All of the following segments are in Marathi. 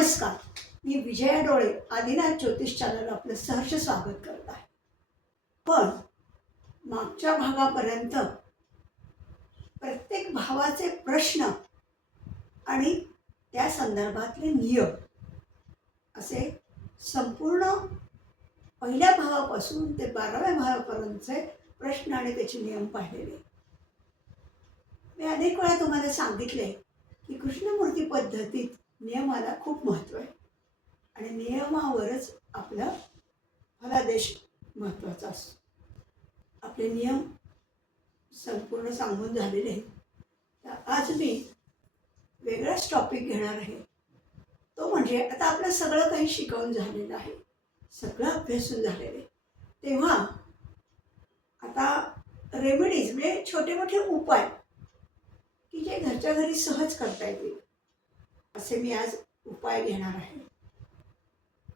नमस्कार. मी विजया डोळे आदिनाथ ज्योतिष चॅनल आपलं सहर्ष स्वागत करत आहे. पण मागच्या भागापर्यंत प्रत्येक भावाचे प्रश्न आणि त्या संदर्भातले नियम असे संपूर्ण पहिल्या भावापासून ते 12व्या भावापर्यंतचे प्रश्न आणि त्याचे नियम पाहिलेले. मी अनेक वेळा तुम्हाला सांगितले की कृष्णमूर्ती पद्धतीत नियमाला खूप महत्त्व आहे आणि नियमावरच आपला फलादेश महत्त्वाचा असतो. आपले नियम संपूर्ण सांगून झालेले आहेत. तर आज मी वेगळाच टॉपिक घेणार आहे. तो म्हणजे आता आपलं सगळं काही शिकवून झालेलं आहे, सगळं अभ्यासून झालेलं आहे. तेव्हा आता रेमेडीज म्हणजे छोटे मोठे उपाय की जे घरच्या घरी सहज करता येतील असे मी आज उपाय घेणार आहे.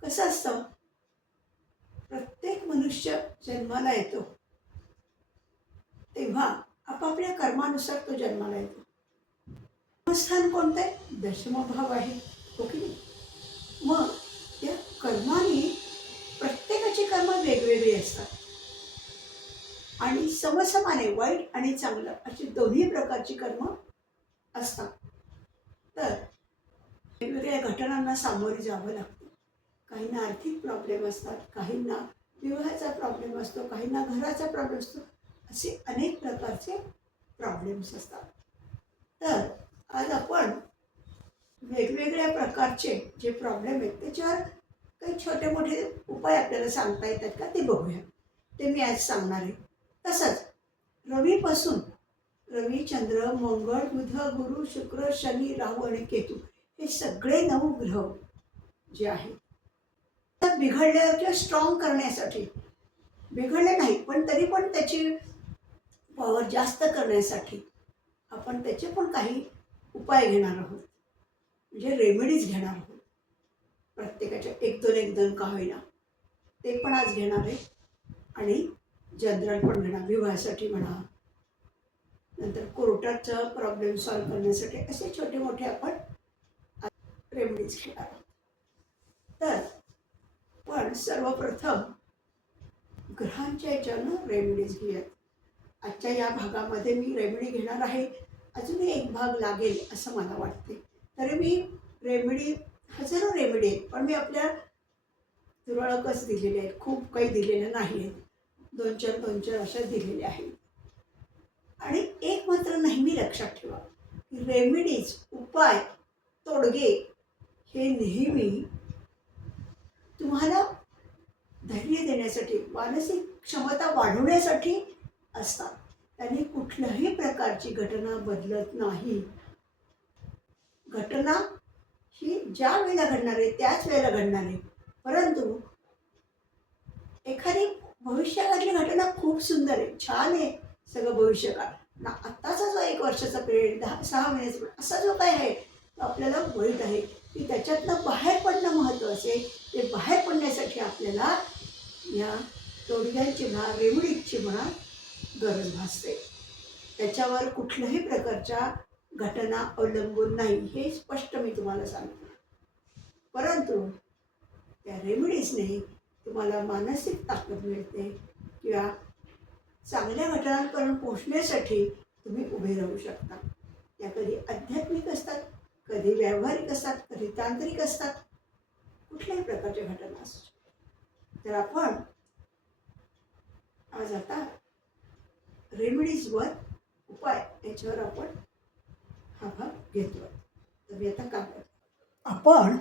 कसं असतं, प्रत्येक मनुष्य जन्माला येतो तेव्हा आपापल्या कर्मानुसार तो जन्माला येतो. कर्मस्थान कोणतं आहे? दशमभाव आहे, हो की नाही? मग त्या कर्माने प्रत्येकाची कर्म वेगवेगळी असतात आणि समसमाने वाईट आणि चांगलं अशी दोन्ही प्रकारची कर्म असतात. तर वेगवेगळ्या घटनांना सामोरे जावं लागतं. काहींना आर्थिक प्रॉब्लेम असतात, काहींना विवाहाचा प्रॉब्लेम असतो, काहींना घराचा प्रॉब्लेम असतो, असे अनेक प्रकारचे प्रॉब्लेम्स असतात. तर आज आपण वेगवेगळ्या प्रकारचे जे प्रॉब्लेम आहेत त्याच्यावर काही छोटे मोठे उपाय आपल्याला सांगता येतात का ते बघूया. ते मी आज सांगणार आहे. तसंच रवीपासून रवी, चंद्र, मंगळ, बुध, गुरु, शुक्र, शनी, राहू आणि केतू हे सगळे 9 ग्रह जे आहेत तर बिघडले किंवा स्ट्रॉंग करण्यासाठी, बिघडले नाही पण तरी पण त्याची पॉवर जास्त करण्यासाठी आपण त्याचे पण काही उपाय घेणार आहोत, म्हणजे रेमेडीज घेणार आहोत. प्रत्येकाच्या एक दोन का होईना ते पण आज घेणार आहे. आणि जनरल पण घेणार, विवाहासाठी म्हणा, नंतर कोर्टाचा प्रॉब्लेम सॉल्व्ह करण्यासाठी, असे छोटे मोठे आपण रेमेडीज घेणार आहोत. तर पण सर्वप्रथम ग्रहांच्या याच्यानं रेमेडीज घेऊयात. आजच्या या भागामध्ये मी रेमेडी घेणार आहे. अजूनही एक भाग लागेल असं मला वाटते. तरी मी रेमेडी, हजारो रेमेडी आहेत पण मी आपल्या तुरळकच दिलेले आहेत, खूप काही दिलेलं नाही आहेत. 2-4 अशा दिलेल्या आहेत. आणि एक मात्र नेहमी लक्षात ठेवा की रेमेडीज, उपाय, तोडगे हे नेहमी तुम्हाला धैर्य देण्यासाठी, मानसिक क्षमता वाढवण्यासाठी असतात. त्यांनी कुठल्याही प्रकारची घटना बदलत नाही. घटना ही ज्या वेळेला घडणार आहे त्याच वेळेला घडणार आहे. परंतु एखादी भविष्यकाळातली घटना खूप सुंदर आहे, छान आहे सगळं भविष्यकाळ ना, आत्ताचा जो 1 वर्षाचा पिरियड, 6 महिन्याचा पिरियड असा जो काय आहे तो आपल्याला वाईट आहे की त्याच्यातनं बाहेर पडणं महत्त्वाचं आहे. ते बाहेर पडण्यासाठी आपल्याला या तोडग्यांची म्हणा, रेमेडीजची म्हणा गरज भासते. त्याच्यावर कुठल्याही प्रकारच्या घटना अवलंबून नाही, हे स्पष्ट मी तुम्हाला सांगते. परंतु त्या रेमेडीजने तुम्हाला मानसिक ताकद मिळते किंवा चांगल्या घटनांपर्यंत पोहोचण्यासाठी तुम्ही उभे राहू शकता. त्या कधी आध्यात्मिक असतात, कधी व्यावहारिक असतात, कधी तांत्रिक असतात, कुठल्याही प्रकारच्या घटना असतात. तर आपण आज आता रेमेडीजवर, उपाय याच्यावर आपण हा भाग घेतो. तर मी आता काय करतो, आपण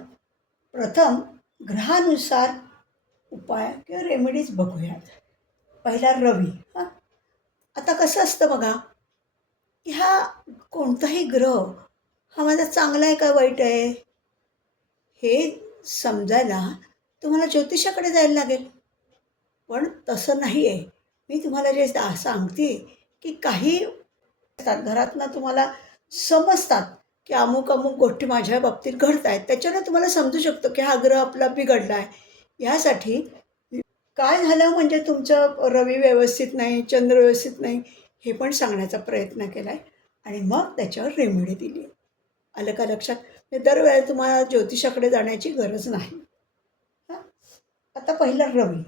प्रथम ग्रहानुसार उपाय किंवा रेमेडीज बघूयात. पहिला रवी. आता कसं असतं बघा, ह्या कोणताही ग्रह हा माझा चांगला आहे का वाईट आहे हे समजायला तुम्हाला ज्योतिषाकडे जायला लागेल. पण तसं नाही आहे. मी तुम्हाला जे सांगते की काही घरातनं तुम्हाला समजतात की अमुक अमुक गोष्टी माझ्या बाबतीत घडत आहेत, त्याच्यानं तुम्हाला समजू शकतो की हा ग्रह आपला बिघडला आहे. यासाठी काय झालं म्हणजे तुमचं रवी व्यवस्थित नाही, चंद्र व्यवस्थित नाही हे पण सांगण्याचा प्रयत्न केला आहे आणि मग त्याच्यावर रेमेडी दिली. आलं का लक्षात? हे दरवेळेला तुम्हाला ज्योतिषाकडे जाण्याची गरज नाही. हां, आता पहिला रवी.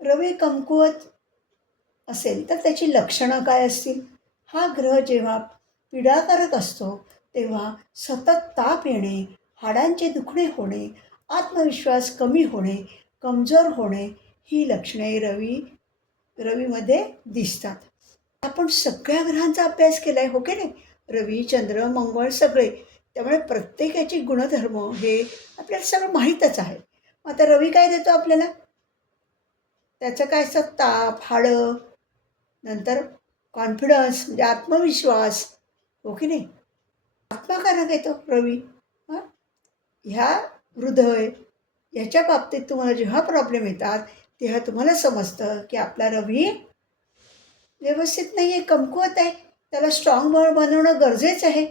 रवी कमकुवत असेल तर त्याची लक्षणं काय असतील? हा ग्रह जेव्हा पीडाकारक असतो तेव्हा सतत ताप येणे, हाडांचे दुखणे होणे, आत्मविश्वास कमी होणे, कमजोर होणे ही लक्षणे रवीमध्ये दिसतात. आपण सगळ्या ग्रहांचा अभ्यास केला आहे, हो की नाही? रवी, चंद्र, मंगळ सगळे. त्यामुळे प्रत्येकाचे गुणधर्म हे आपल्याला सगळं माहीतच आहे. मग आता रवी काय देतो आपल्याला? त्याचं काय असतं? ताप, हाडं, नंतर कॉन्फिडन्स म्हणजे आत्मविश्वास, हो की नाही? आत्मकारक येतो रवी. हां, ह्या हृदय ह्याच्या बाबतीत तुम्हाला जेव्हा प्रॉब्लेम येतात तेव्हा तुम्हाला समजतं की आपला रवी व्यवस्थित नाही आहे, कमकुवत आहे. त्याला स्ट्रॉंग बनवणं गरजेचं आहे.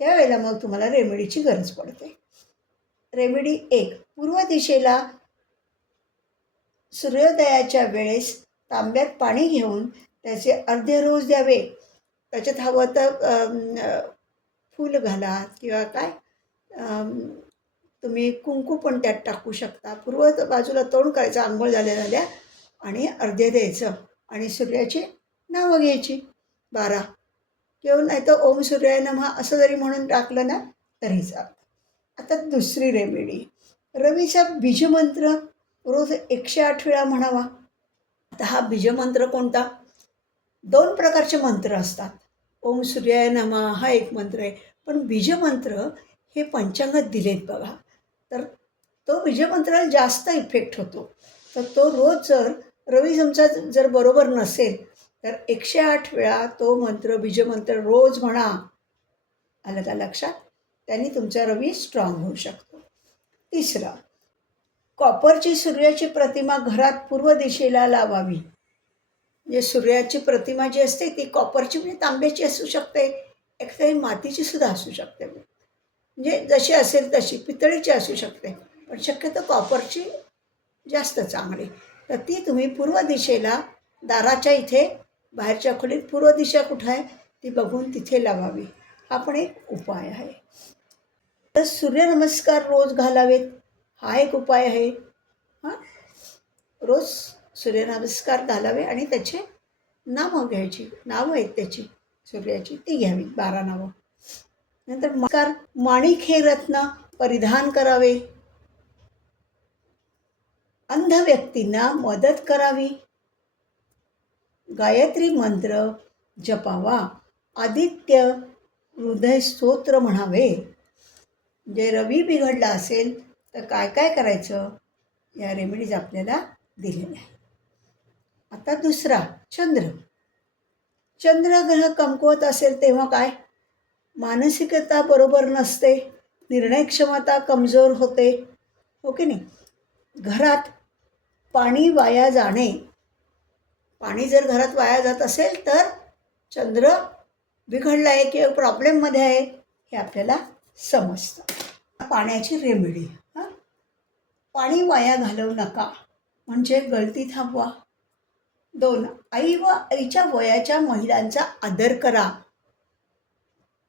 त्यावेळेला मग तुम्हाला रेमेडीची गरज पडते. रेमेडी 1, पूर्व दिशेला सूर्योदयाच्या वेळेस तांब्यात पाणी घेऊन त्याचे अर्धे रोज द्यावे. त्याच्यात हवं तर फूल घाला किंवा काय तुम्ही कुंकू पण त्यात टाकू शकता. पूर्व बाजूला तोंड करायचं अंघोळ झाल्या आणि अर्धे द्यायचं आणि सूर्याची नावं घ्यायची 12 किंवा नाही तर ओम सूर्याय नमः असं जरी म्हणून टाकलं ना तरी चालतं. आता दुसरी रेमेडी, रवीचा बीजमंत्र रोज 108 वेळा म्हणावा. आता हा बीजमंत्र कोणता? 2 प्रकारचे मंत्र असतात. ओम सूर्याय नमः हा एक मंत्र आहे, पण बीजमंत्र हे पंचांगात दिलेत बघा. तर तो बीजमंत्राला जास्त इफेक्ट होतो. तर तो रोज जर रवी तुमचा जर बरोबर नसेल तर 108 वेळा तो बीजमंत्र रोज म्हणा. आलं का लक्षात? त्यांनी तुमचा रवी स्ट्रॉंग होऊ शकतो. तिसरा, कॉपरची सूर्याची प्रतिमा घरात पूर्व दिशेला लावावी. म्हणजे सूर्याची प्रतिमा जी असते ती कॉपरची म्हणजे तांब्याची असू शकते, एखादी मातीची सुद्धा असू शकते. म्हणजे जशी असेल तशी पितळीची असू शकते, पण शक्यतो कॉपरची जास्त चांगली. तर ती तुम्ही पूर्व दिशेला दाराच्या इथे बाहेरच्या खोलीत पूर्व दिशा कुठं आहे ती बघून तिथे लावावी. हा पण एक उपाय आहे. तर सूर्यनमस्कार रोज घालावेत हा एक उपाय आहे. हां, रोज सूर्यनमस्कार घालावे आणि त्याचे नावं घ्यायची. नावं आहेत त्याची सूर्याची ती घ्यावी, 12 नावं. नंतर नमस्कार, माणिक हे रत्न परिधान करावे. अंध व्यक्तींना मदत करावी. गायत्री मंत्र जपावा. आदित्य हृदय स्तोत्र म्हणावे. जे रवी बिघडला असेल तर काय काय करायचं या रेमेडीज आपल्याला दिलेल्या आहे. आता दुसरा, चंद्रग्रह कमकुवत असेल तेव्हा काय? मानसिकता बरोबर नसते, निर्णय क्षमता कमजोर होते, हो की नाही? घरात पाणी वाया जाणे. पाणी जर घरात वाया जात असेल तर चंद्र बिघडला आहे किंवा प्रॉब्लेममध्ये आहे हे आपल्याला समजतं. पाण्याची रेमेडी. हां, पाणी वाया घालवू नका म्हणजे गळती थांबवा. 2, आई व आईच्या वयाच्या महिलांचा आदर करा.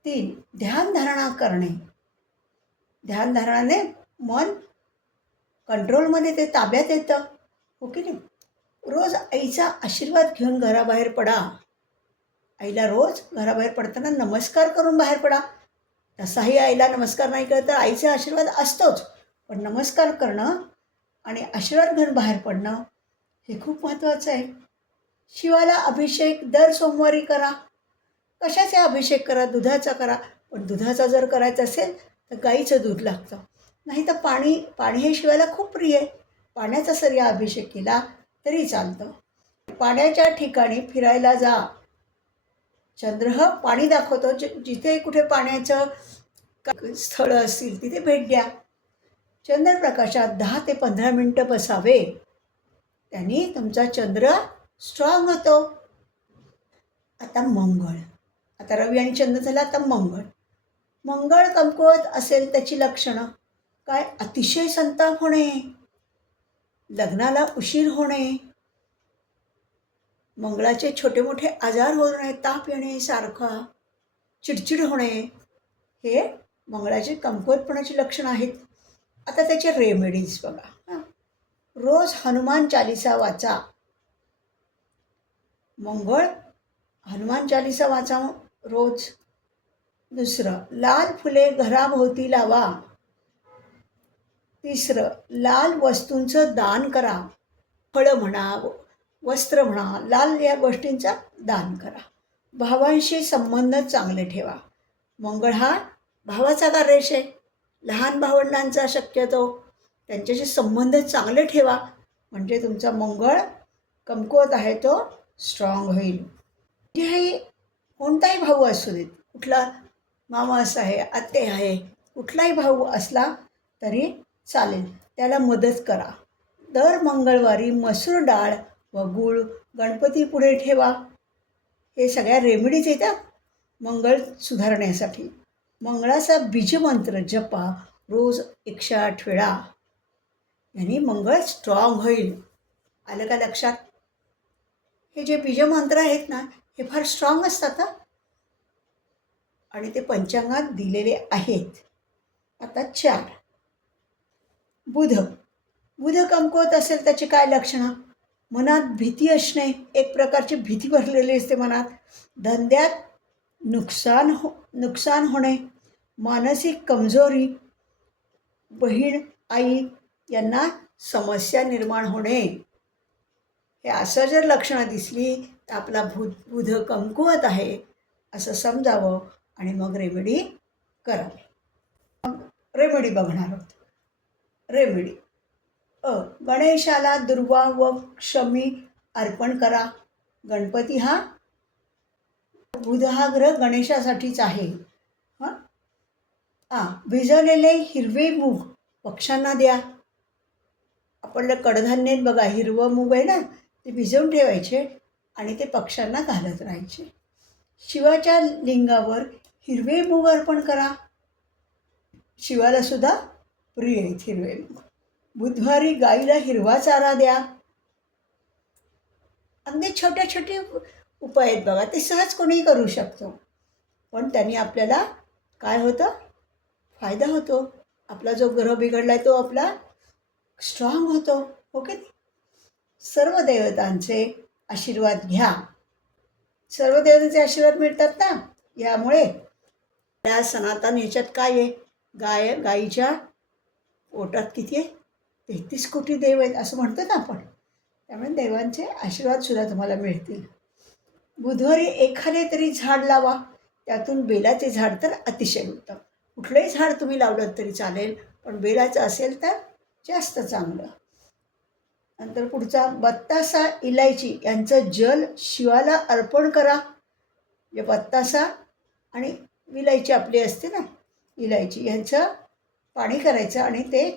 3, ध्यानधारणा करणे. ध्यानधारणाने मन कंट्रोलमध्ये ते ताब्यात येतं, हो की नाही? रोज आईचा आशीर्वाद घेऊन घराबाहेर पडा. आईला रोज घराबाहेर पडताना नमस्कार करून बाहेर पडा. तसाही आईला नमस्कार नाही केला तर आईचा आशीर्वाद असतोच, पण नमस्कार करणं आणि आशीर्वाद घेऊन बाहेर पडणं हे खूप महत्त्वाचं आहे. शिवाला अभिषेक दर सोमवारी करा. कशाचा अभिषेक करा? दुधाचा करा. पण दुधाचा जर करायचा असेल तर गाईचं दूध लागतं. नाही तर पाणी हे शिवाला खूप प्रिय आहे. पाण्याचा जरी अभिषेक केला तरी चालतं. पाण्याच्या ठिकाणी फिरायला जा. चंद्र पाणी दाखवतो. जिथे कुठे पाण्याचं स्थळं असतील तिथे भेट द्या. चंद्रप्रकाशात 10 ते 15 मिनटं बसावे. त्यांनी तुमचा चंद्र स्ट्रॉंग होतो. आता मंगळ. आता रवी आणि चंद्र झाला, आता मंगळ कमकुवत असेल त्याची लक्षणं काय? अतिशय संताप होणे, लग्नाला उशीर होणे, मंगळाचे छोटे मोठे आजार होणे, ताप येणे सारखा, चिडचिड होणे हे मंगळाची कमकुवतपणाची लक्षणं आहेत. आता त्याचे रेमेडीज बघा. हां, रोज हनुमान चालिसा वाचा. मंगळ हनुमान चालिसा वाचा रोज. दुसरं, लाल फुले घराभोवती लावा. तिसरं, लाल वस्तूंचं दान करा. फळं म्हणा, वस्त्र म्हणा, लाल या गोष्टींचा दान करा. भावांशी संबंध चांगले ठेवा. मंगळ हा भावाचा कार्यश आहे. लहान भावंडांचा शक्यतो त्यांच्याशी संबंध चांगले ठेवा, म्हणजे तुमचा मंगळ कमकुवत आहे तो स्ट्रॉंग होईल. कुठेही कोणताही भाऊ असू देत, कुठला मामास आहे, आत्ते आहे, कुठलाही भाऊ असला तरी चालेल, त्याला मदत करा. दर मंगळवारी मसूर डाळ व गूळ गणपती पुढे ठेवा. हे सगळ्या रेमेडीज येतात मंगळ सुधारण्यासाठी. मंगळाचा बीजमंत्र जपा रोज 108 वेळा. यांनी मंगळ स्ट्रॉंग होईल. आलं का लक्षात? हे जे बीजमंत्र आहेत ना, हे फार स्ट्रॉंग असतात हां, आणि ते पंचांगात दिलेले आहेत. आता 4, बुध कमकुवत असेल त्याची काय लक्षणं? मनात भीती असणे, एक प्रकारची भीती भरलेली असते मनात. धंद्यात नुकसान होणे, मानसिक कमजोरी, बहीण आई यांना समस्या निर्माण होणे. हे असं जर लक्षणं दिसली तर आपला बुध कमकुवत आहे असं समजावं आणि मग रेमेडी करावी. मग रेमेडी बघणार आहोत. रेमेडी गणेशाला दुर्वा व क्षमी अर्पण करा. गणपती हा बुध हा ग्रह गणेशासाठीच आहे. भिजवलेले हिरवे मूग पक्ष्यांना द्या. आपल्याला कडधान्य बघा, हिरवं मूग आहे ना, ते भिजवून ठेवायचे आणि ते पक्ष्यांना घालत राहायचे. शिवाच्या लिंगावर हिरवे मूग अर्पण करा. शिवाला सुद्धा प्रिय आहेत हिरवे मूग. बुधवारी गाईला हिरवा चारा द्या. अगदी छोटे उपाय आहेत बघा, ते सहज कोणीही करू शकतो, पण त्यांनी आपल्याला काय होतं, फायदा होतो. आपला जो ग्रह बिघडला आहे तो आपला स्ट्रॉंग होतो. ओके. सर्व देवतांचे आशीर्वाद घ्या. सर्व देवतांचे आशीर्वाद मिळतात ना यामुळे. त्या सनातन ह्याच्यात काय आहे, गाईच्या पोटात किती आहे, 33 कोटी देव आहेत असं म्हणतो ना आपण. त्यामुळे देवांचे आशीर्वादसुद्धा तुम्हाला मिळतील. बुधवारी एखादे तरी झाड लावा. त्यातून बेलाचे झाड तर अतिशय उत्तम. कुठलंही झाड तुम्ही लावलं तरी चालेल, पण बेलाचं असेल तर जास्त चांगलं. नंतर पुढचा, बत्तासा इलायची यांचं जल शिवाला अर्पण करा. जे बत्तासा आणि विलायची आपली असते ना, इलायची, यांचं पाणी करायचं आणि ते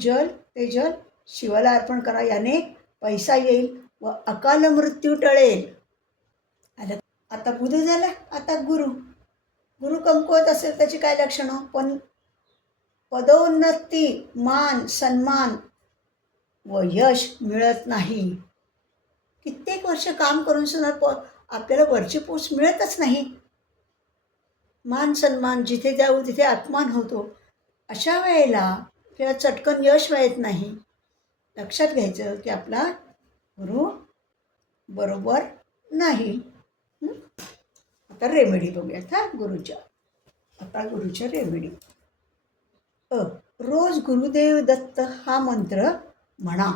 जल शिवाला अर्पण करा. याने पैसा येईल व अकाल मृत्यू टळेल. आता बुध झाला. आता गुरु कमकुवत असेल त्याची काय लक्षणं? पण पदोन्नती, मान सन्मान व यश मिळत नाही. कित्येक वर्ष काम करून सुद्धा आपल्याला वरची पोस्ट मिळतच नाही. मान सन्मान, जिथे जाऊ तिथे अपमान होतो. अशा वेळेला किंवा चटकन यश मिळत नाही. लक्षात घ्यायचं की आपला गुरु बरोबर नाही. आता रेमेडी बघूयात गुरुच्या. आता गुरुच्या रेमेडी. रोज गुरुदेव दत्त हा मंत्र म्हणा.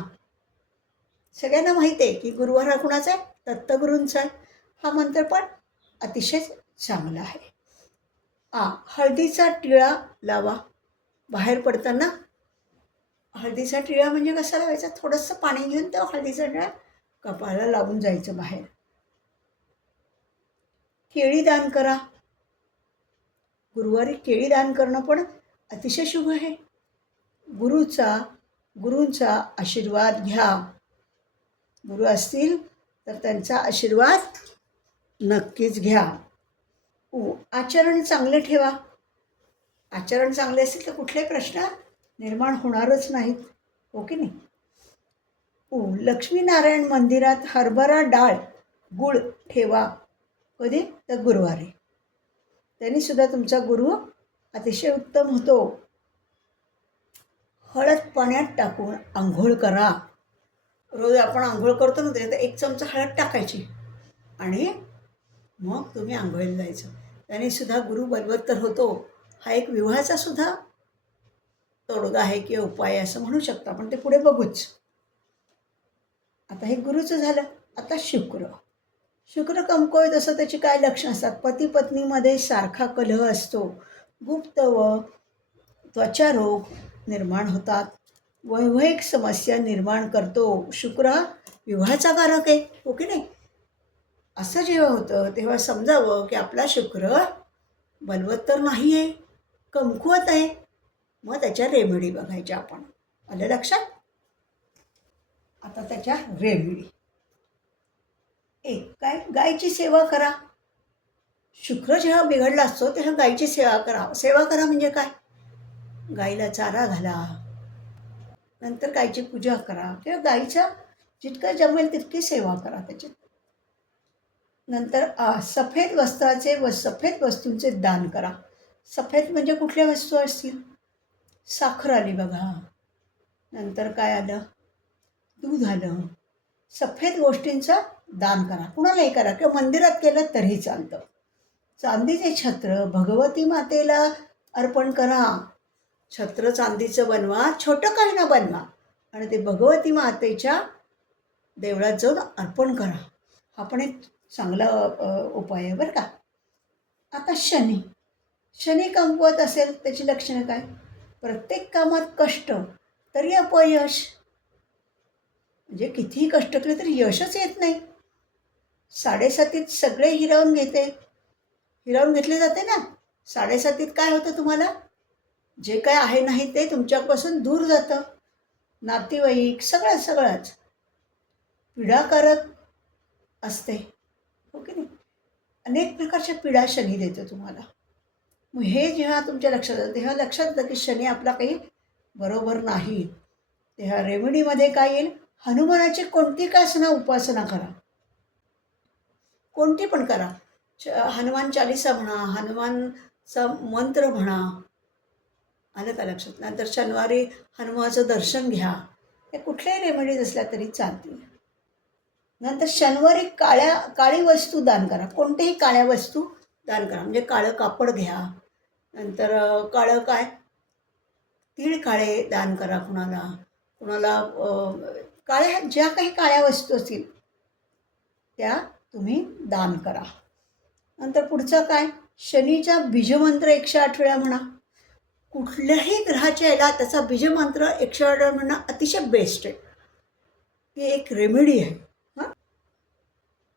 सगळ्यांना माहिती आहे की गुरुवार हा कुणाचा आहे? दत्तगुरूंचा आहे. हा मंत्र पण अतिशय चांगला आहे. हळदीचा टिळा लावा. बाहेर पडताना हळदीचा टिळा म्हणजे कसा लावायचा? थोडंसं पाणी घेऊन तो हळदीचा टिळा कपाळाला लावून जायचं बाहेर. केळी दान करा. गुरुवारी केळी दान करणं पण अतिशय शुभ आहे. गुरूंचा आशीर्वाद घ्या. गुरु असतील तर त्यांचा आशीर्वाद नक्कीच घ्या. आचरण चांगले ठेवा. आचरण चांगले असेल तर कुठलेही प्रश्न निर्माण होणारच नाहीत. हो की नाही? लक्ष्मीनारायण मंदिरात हरभरा डाळ गूळ ठेवा. कधी? तर गुरुवारी. त्यांनी सुद्धा तुमचा गुरु अतिशय उत्तम होतो. हळद पाण्यात टाकून आंघोळ करा. रोज आपण आंघोळ करतो ना, तर एक चमचा हळद टाकायची आणि मग तुम्ही आंघोळीला जायचं. त्याने सुद्धा गुरु बलवत्तर होतो. हा एक विवाहाचा सुद्धा तोडगा आहे किंवा उपाय आहे असं म्हणू शकतो आपण. ते पुढे बघूच. आता हे गुरुचं झालं. आता शुक्र. शुक्र कमकुवत असं त्याची काय लक्षणं असतात? पती पत्नीमध्ये सारखा कलह असतो. गुप्त व त्वचा रोग निर्माण होतात. वैवाहिक समस्या निर्माण करतो. शुक्र हा विवाहाचा कारक आहे, हो की नाही? असं जेव्हा होतं तेव्हा समजावं की आपला शुक्र बलवत्तर नाही आहे, कमकुवत आहे. मग त्याच्या रेमेडी बघायच्या आपण. आलं लक्षात? आता त्याच्या रेमेडी. एक, काय? गायीची सेवा करा. शुक्र जेव्हा बिघडला असतो तेव्हा गायीची सेवा करा. सेवा करा म्हणजे काय? गाईला चारा घाला, नंतर गायीची पूजा करा किंवा गायीचं जितकं जमेल तितकी सेवा करा त्याची. नंतर सफेद वस्त्राचे व सफेद वस्तूंचे दान करा. सफेद म्हणजे कुठल्या वस्तू असतील? साखर आली बघा, नंतर काय आलं? दूध आलं. सफेद गोष्टींचं दान करा. कुणालाही करा किंवा मंदिरात केलं तरी चालतं. चांदीचे छत्र भगवती मातेला अर्पण करा. छत्र चांदीचं बनवा, छोटं काही ना बनवा आणि ते भगवती मातेच्या देवळात जाऊन अर्पण करा. हा पण एक चांगला उपाय आहे बरं का. आता शनी. शनी कमकुवत असेल त्याची लक्षणं काय? प्रत्येक कामात कष्ट तरी अपयश. म्हणजे कितीही कष्ट केले तरी यशच येत नाही. 7:30 सगळे हिरावून घेतले जाते ना. 7:30 काय होतं तुम्हाला? जे काय आहे नाही ते तुमच्यापासून दूर जातं. नातेवाईक सगळंच पीडाकारक असते, हो की नाही? अनेक प्रकारच्या पीडा शनी देतो तुम्हाला. मग हे जेव्हा तुमच्या लक्षात येतं तेव्हा लक्षात येतं की शनी आपला काही बरोबर नाही. तेव्हा रेमेडीमध्ये काय येईल? हनुमानाची कोणती का असना उपासना करा, कोणती पण करा. हनुमान चालीसा म्हणा, हनुमानचा मंत्र म्हणा. आलं का लक्षात? नंतर शनिवारी हनुमानाचं दर्शन घ्या. हे कुठल्याही रेमेडीज असल्या तरी चालतील. नंतर शनिवारी काळी वस्तू दान करा. कोणत्याही काळ्या वस्तू दान करा. म्हणजे काळं कापड घ्या. नंतर काळं काय? तीळ काळे दान करा कुणाला काळ्या ज्या काही काळ्या वस्तू असतील त्या तुम्ही दान करा. नंतर पुढचं काय? शनीचा बीजमंत्र 108 वेळा म्हणा. कुठल्याही ग्रहाच्या याला त्याचा बीजमंत्र 108 वेळा म्हणणं अतिशय बेस्ट आहे. ती एक रेमेडी आहे. हां,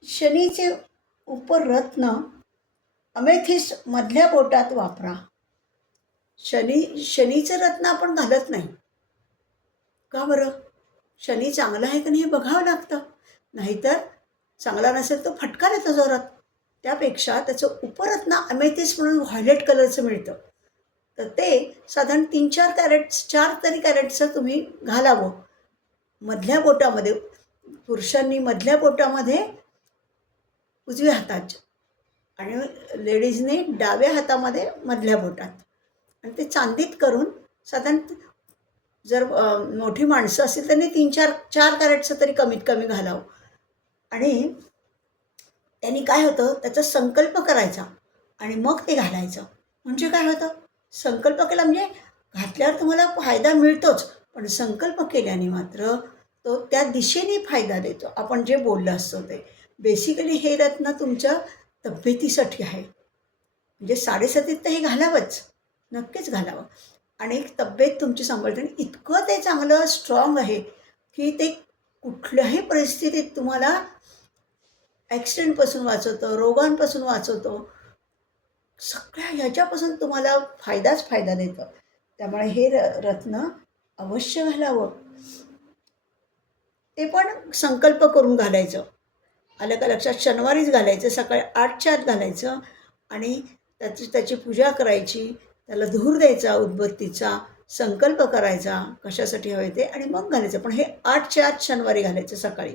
शनीचे उपरत्न अमेथिस्ट मधल्या बोटात वापरा. शनीचं रत्न आपण घालत नाही. का बरं? शनी चांगला आहे का नाही हे बघावं लागतं. नाहीतर चांगला नसेल तो फटका देतो जोरात. त्यापेक्षा त्याचं उपरत्न अमेथिस्ट म्हणून व्हायलेट कलरचं मिळतं. तर ते साधारण 3-4 कॅरेट्स, 4 तरी कॅरेटचं तुम्ही घालावं मधल्या बोटामध्ये. पुरुषांनी मधल्या बोटामध्ये उजव्या हाताच्या आणि लेडीजने डाव्या हातामध्ये मधल्या बोटात. आणि ते चांदीत करून साधारण जर मोठी माणसं असतील त्यांनी 3-4 कॅरेटचं तरी कमीत कमी घालावं. आणि त्यांनी काय होतं, त्याचा संकल्प करायचा आणि मग ते घालायचं. म्हणजे काय होतं? संकल्प केला म्हणजे घातल्यावर तुम्हाला फायदा मिळतोच, पण संकल्प केल्याने मात्र तो त्या दिशेने फायदा देतो. आपण जे बोललं असतो ते बेसिकली हे रत्न तुमच्या तब्येतीसाठी आहे. म्हणजे 7:30 तर हे घालावंच, नक्कीच घालावं. आणि तब्येत तुमची सांभाळते. आणि इतकं ते चांगलं स्ट्रॉंग आहे की ते कुठल्याही परिस्थितीत तुम्हाला ॲक्सिडेंटपासून वाचवतं, रोगांपासून वाचवतं. सगळ्या ह्याच्यापासून तुम्हाला फायदा देतं. त्यामुळे हे रत्न अवश्य घालावं. ते पण संकल्प करून घालायचं. आलं का लक्षात? शनिवारीच घालायचं, सकाळी 8च्या आत घालायचं आणि त्याची पूजा करायची, त्याला धूर द्यायचा उदबत्तीचा, संकल्प करायचा कशासाठी हवे ते आणि मग घालायचं. पण हे 8च्या आत शनिवारी घालायचं सकाळी.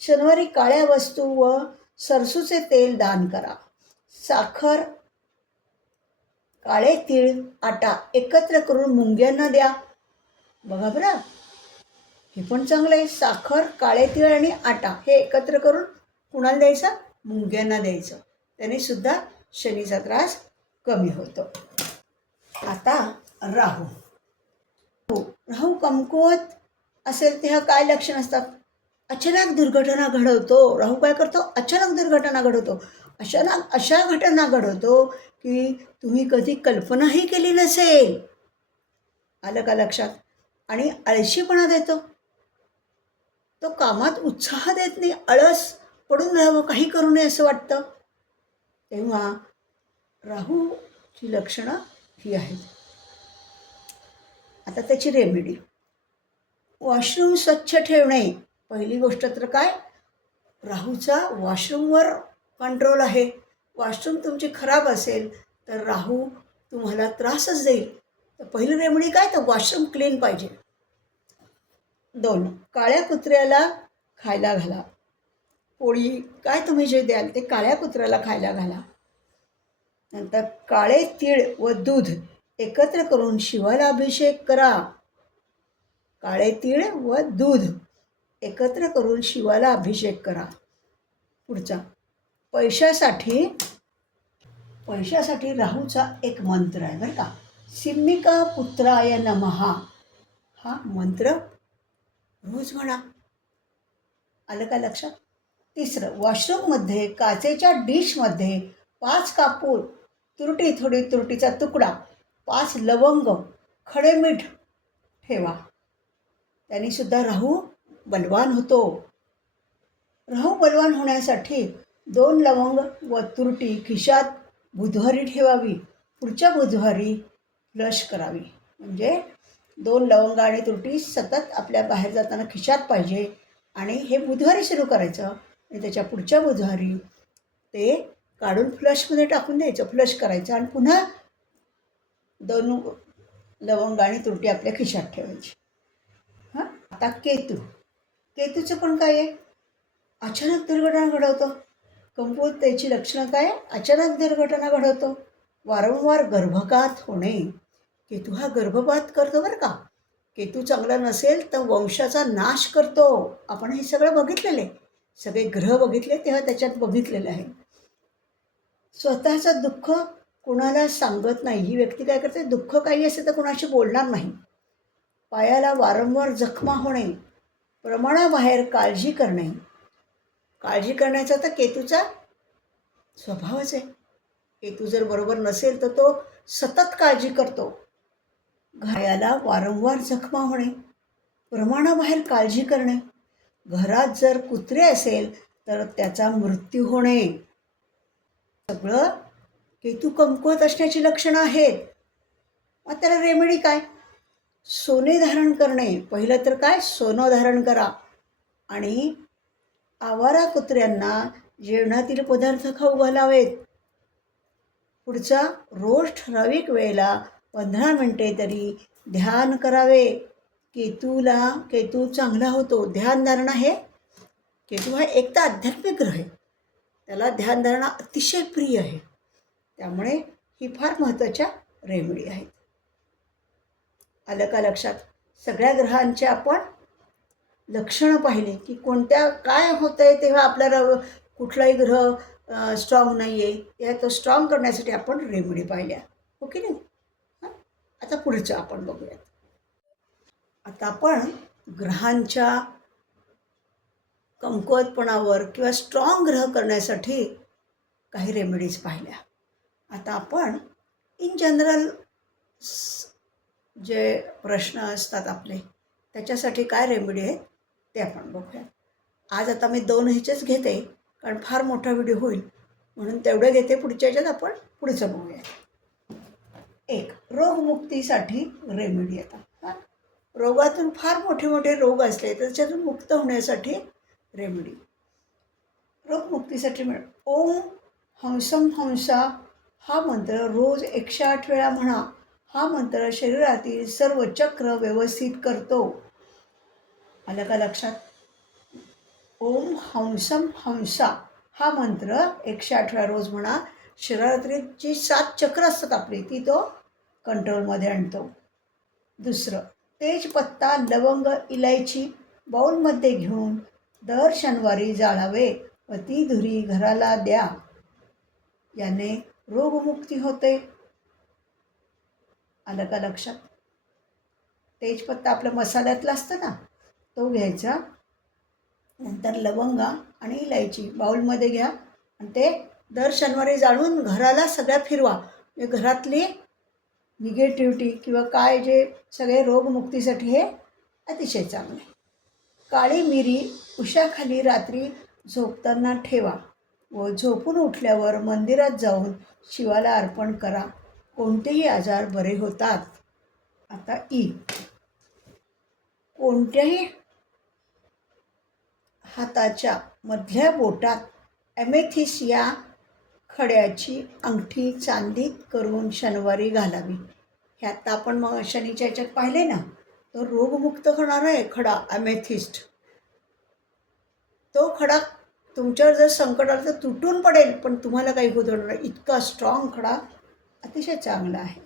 शनिवारी काळ्या वस्तू व सरसूचे तेल दान करा. साखर काळे तीळ आटा एकत्र करून मुंग्यांना द्या. बघा बरं, हे पण चांगलं आहे. साखर, काळे तीळ आणि आटा हे एकत्र करून कुणाला द्यायचं? मुंग्यांना द्यायचं. त्याने सुद्धा शनीचा त्रास कमी होतो. आता राहू. राहू कमकुवत असेल तेव्हा काय लक्षण असतात? अचानक दुर्घटना घडवतो. राहू काय करतो? अचानक दुर्घटना घडवतो. अशा घटना घडवतो की तुम्ही कधी कल्पनाही केली नसेल. आलं का लक्षात? आणि आळशीपणा देतो. तो कामात उत्साह देत नाही. आळस पडून राहावं, काही करू नये असं वाटतं. तेव्हा राहूची लक्षणं ही आहेत. आता त्याची रेमेडी. वॉशरूम स्वच्छ ठेवणे. पहिली गोष्ट तर काय? राहूचा वॉशरूमवर कंट्रोल आहे. वॉशरूम तुमची खराब असेल तर राहू तुम्हाला त्रासच देईल. तर पहिली रेमेडी काय? तर वॉशरूम क्लीन पाहिजे. 2, काळ्या कुत्र्याला खायला घाला. पोळी काय तुम्ही जे द्याल ते काळ्या कुत्र्याला खायला घाला. नंतर काळे तीळ व दूध एकत्र करून शिवाला अभिषेक करा. काळे तीळ व दूध एकत्र करून शिवाला अभिषेक करा. पुढचा, पैशासाठी राहूचा एक मंत्र आहे बरं का. सिम्मिका पुत्राय नमहा हा मंत्र रोज म्हणा. आलं का लक्षात? 3, वॉशरूममध्ये काचेच्या डिशमध्ये 5 कापूर, थोडी तुरटीचा तुकडा, 5 लवंग, खडे मीठ ठेवा. त्यांनी सुद्धा राहू बलवान होतो. राहू बलवान होण्यासाठी 2 लवंग व तुरटी खिशात बुधवारी ठेवावी. पुढच्या बुधवारी फ्लश करावी. म्हणजे 2 लवंग आणि तुरटी सतत आपल्या बाहेर जाताना खिशात पाहिजे. आणि हे बुधवारी सुरू करायचं आणि त्याच्या पुढच्या बुधवारी ते काढून फ्लशमध्ये टाकून द्यायचं. फ्लश करायचं आणि पुन्हा 2 लवंग आणि तुरटी आपल्या खिशात ठेवायची. हां. आता केतूचं पण काय आहे? अचानक दुर्घटना घडवतो. कमकुवत त्याची लक्षणं काय? अचानक दुर्घटना घडवतो. वारंवार गर्भपात होणे. केतू हा गर्भपात करतो बरं का. केतू चांगला नसेल तर वंशाचा नाश करतो. आपण हे सगळं बघितलेलं आहे. सगळे ग्रह बघितले तेव्हा त्याच्यात बघितलेलं आहे. स्वतःचं दुःख कुणाला सांगत नाही. ही व्यक्ती काय करते? दुःख काही असेल तर कुणाशी बोलणार नाही. पायाला वारंवार जखमा होणे. प्रमाणाबाहेर काळजी करणे. काळजी करण्याचा तर केतूचा स्वभावच आहे. केतू जर बरोबर नसेल तर तो सतत काळजी करतो. घराला वारंवार जखमा होणे. प्रमाणाबाहेर काळजी करणे. घरात जर कुत्रे असेल तर त्याचा मृत्यू होणे. सगळं केतू कमकुवत असण्याची लक्षणं आहेत. मग त्याला रेमेडी काय? सोने धारण करणे. पहिलं तर काय? सोनं धारण करा. आणि आवारा कुत्र्यांना जेवणातील पदार्थ खाऊ घालावेत. पुढचा, रोज ठराविक वेळेला 15 मिनिटे तरी ध्यान करावे. केतू चांगला होतो. ध्यानधारणा हे केतू हा एक तर आध्यात्मिक ग्रह आहे. त्याला ध्यानधारणा अतिशय प्रिय आहे. त्यामुळे ही फार महत्त्वाच्या रेमेडी आहेत. आलं का लक्षात? सगळ्या ग्रहांचे आपण लक्षणं पाहिली की कोणत्या काय होतं आहे तेव्हा आपल्याला कुठलाही ग्रह स्ट्रॉंग नाही आहे. या तो स्ट्रॉंग करण्यासाठी आपण रेमेडी पाहिल्या. हो की नाही? आता पुढचं आपण बघूयात. आता आपण ग्रहांच्या कमकुवतपणावर किंवा स्ट्रॉंग ग्रह करण्यासाठी काही रेमेडीज पाहिल्या. आता आपण इन जनरल जे प्रश्न असतात आपले त्याच्यासाठी काय रेमेडी आहेत ते आपण बघूया. आज आता मी 2 ह्याचेच घेते कारण फार मोठा व्हिडिओ होईल म्हणून तेवढं घेते. पुढच्या ह्याच्यात आपण पुढचं बघूया. 1, रोगमुक्तीसाठी रेमेडी येतात. रोगातून फार मोठे रोग असले तर त्याच्यातून मुक्त होण्यासाठी रेमेडी. रोगमुक्तीसाठी ओम हंसम हंसा हा मंत्र रोज 108 वेळा म्हणा. हा मंत्र शरीरातील सर्व चक्र व्यवस्थित करतो. आलं का लक्षात? ओम हंसम हंसा हा मंत्र 108 वेळा रोज म्हणा. शरीरातली 7 चक्र असतात आपली ती तो कंट्रोलमध्ये आणतो. दुसरं, तेजपत्ता, लवंग, इलायची बाऊलमध्ये घेऊन दर शनिवारी जाळावे व ती धुरी घराला द्या. याने रोगमुक्ती होते. आलं का लक्षात? तेजपत्ता आपल्या मसाल्यातला असतं ना, तो घ्यायचा. नंतर लवंगा आणि इलायची बाऊलमध्ये घ्या आणि ते दर शनिवारी जाळून घराला सगळ्या फिरवा. म्हणजे घरातली निगेटिव्हिटी किंवा काय जे सगळे रोगमुक्तीसाठी हे अतिशय चांगले. काळी मिरी उशाखाली रात्री झोपताना ठेवा व झोपून उठल्यावर मंदिरात जाऊन शिवाला अर्पण करा. कोणतेही आजार बरे होतात. आता कोणत्याही हाताच्या मधल्या बोटात ॲमेथिस या खड्याची अंगठी चांदीत करून शनिवारी घालावी. ह्यात आपण मग शनीच्या ह्याच्यात पाहिले ना, तो रोगमुक्त होणार आहे खडा ॲमेथिस्ट. तो खडा तुमच्यावर जर संकट आलं तर तुटून पडेल, पण तुम्हाला काही होणार नाही. इतका स्ट्रॉंग खडा अतिशय चांगला आहे.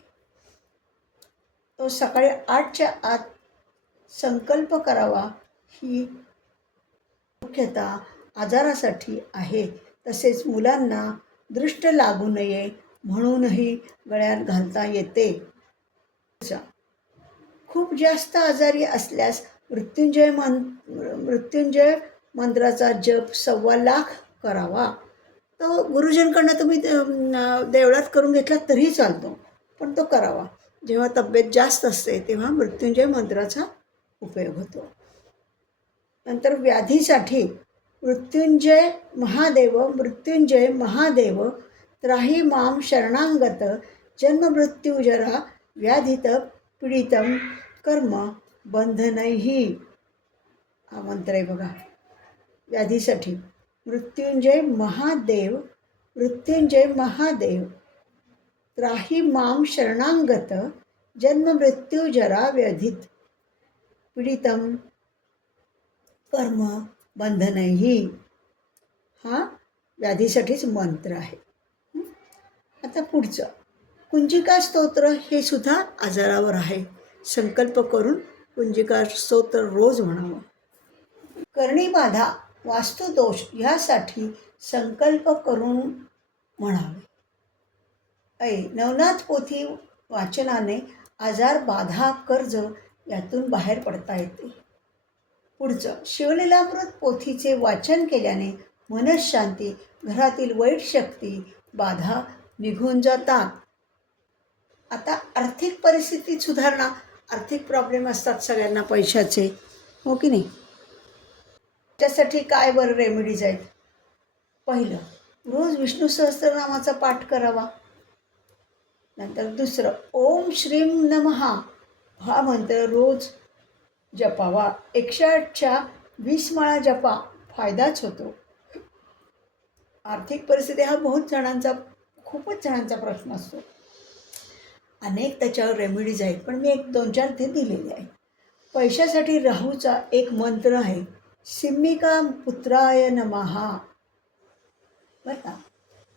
तो सकाळी 8च्या आत संकल्प करावा. ही मुख्यतः आजारासाठी आहे. तसेच मुलांना दृष्ट लागू नये म्हणूनही गळ्यात घालता येते. खूप जास्त आजारी असल्यास मृत्युंजय मंत्राचा जप 1.25 लाख करावा. तो गुरुजींकडनं तुम्ही देवळात करून घेतला तरीही चालतो, पण तो करावा. जेव्हा तब्येत जास्त असते तेव्हा मृत्युंजय मंत्राचा उपयोग होतो. नंतर व्याधीसाठी मृत्युंजय महादेव त्राही माम शरणांगत जन्ममृत्युजरा व्याधित पीडितं कर्म बंधनैहि. हा मंत्र आहे बघा. व्याधीसाठी मृत्युंजय महादेव त्राही माम शरणांगत जन्ममृत्युजरा व्याधित पीडितं कर्म बंधनैहि. हा व्याधीसाठीच मंत्र आहे. आता पुढचं कुंजिका स्तोत्र. हे सुद्धा आजारावर आहे. संकल्प करून कुंजिका स्तोत्र रोज म्हणावं. करणी बाधा, वास्तुदोष यासाठी संकल्प करून म्हणावे. नवनाथ पोथी वाचनाने आजार, बाधा, कर्ज यातून बाहेर पडता येते. पुढचं शिवलीलामृत पोथीचे वाचन केल्याने मनःशांती, घरातील वाईट शक्ती, बाधा निघून जातात. आता आर्थिक परिस्थितीत सुधारणा. आर्थिक प्रॉब्लेम असतात सगळ्यांना पैशाचे, हो की नाही? त्यासाठी काय बरं रेमेडीज आहेत? पहिलं, रोज विष्णू सहस्त्रनामाचा पाठ करावा. नंतर दुसरं, ओम श्रीं नमः हा मंत्र रोज जपावा. 108च्या 20 माळा जपा, फायदाच होतो. आर्थिक परिस्थिती हा खूपच जणांचा प्रश्न असतो. अनेक त्याच्यावर रेमेडीज आहेत, पण मी 1-2-4 ते दिलेले आहेत. पैशासाठी राहूचा एक मंत्र आहे, सिम्मिका पुत्राय नमः. बरं का?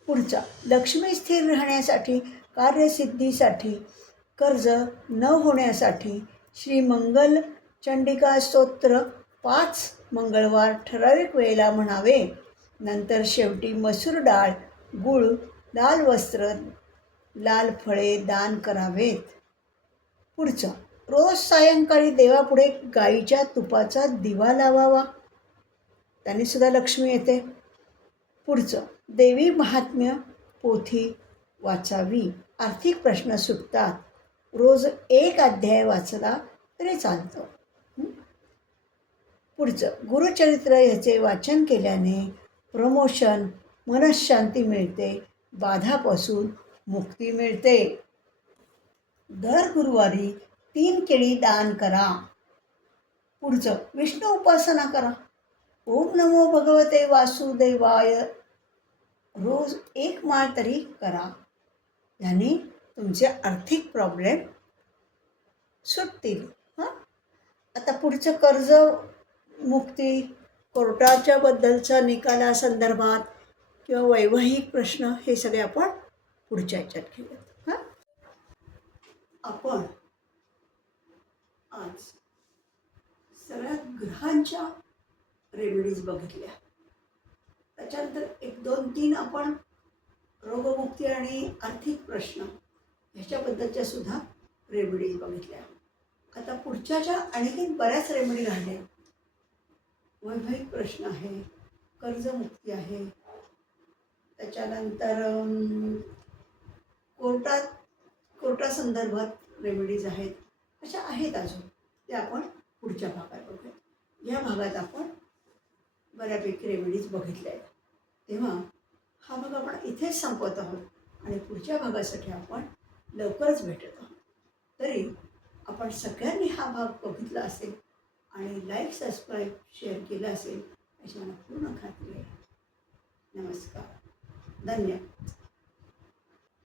पुढचा, लक्ष्मी स्थिर राहण्यासाठी, कार्यसिद्धीसाठी, कर्ज न होण्यासाठी श्री मंगल चंडिका स्तोत्र 5 मंगळवार ठराविक वेळेला म्हणावे. नंतर शेवटी मसूर डाळ, गूळ, लाल वस्त्र, लाल फळे दान करावेत. पुढचं, रोज सायंकाळी देवापुढे गाईच्या तुपाचा दिवा लावावा. त्याने सुद्धा लक्ष्मी येते. पुढचं, देवी महात्म्य पोथी वाचावी. आर्थिक प्रश्न सुटतात. रोज 1 अध्याय वाचला तरी चालतं. पुढचं, गुरुचरित्र ह्याचे वाचन केल्याने प्रमोशन, मनःशांती मिळते, बाधापासून मुक्ती मिळते. दर गुरुवारी 3 केळी दान करा. पुढचं, विष्णू उपासना करा. ओम नमो भगवते वासुदेवाय रोज 1 माळ तरी करा. याने तुमचे आर्थिक प्रॉब्लेम सुटतील. आता पुढचं, कर्ज मुक्ती, कोर्टाच्या बद्दलचा निकालासंदर्भात किंवा वैवाहिक प्रश्न, हे सगळे आपण पुढच्या ह्याच्यात घेऊयात. हां, आपण आज सगळ्या ग्रहांच्या रेमेडीज बघितल्या. त्याच्यानंतर 1, 2, 3 आपण रोगमुक्ती आणि आर्थिक प्रश्न ह्याच्याबद्दलच्या सुद्धा रेमेडीज बघितल्या. आता पुढच्या ज्या आणखी बऱ्याच रेमेडी राहिल्या, वैवाहिक प्रश्न आहे, कर्जमुक्ती आहे, त्याच्यानंतर कोर्टात कोर्टासंदर्भात रेमेडीज आहेत, अशा आहेत अजून. ते आपण पुढच्या भागात बघूया. या भागात आपण बऱ्यापैकी रेमेडीज बघितल्या आहेत. तेव्हा हा भाग आपण इथेच संपवत आहोत आणि पुढच्या भागासाठी आपण लवकरच भेटत आहोत. तरी आपण सगळ्यांनी हा भाग बघितला असेल आणि लाईक, सबस्क्राईब, शेअर केलं असेल अशी मला पूर्ण खात्री आहे. नमस्कार. धन्यवाद.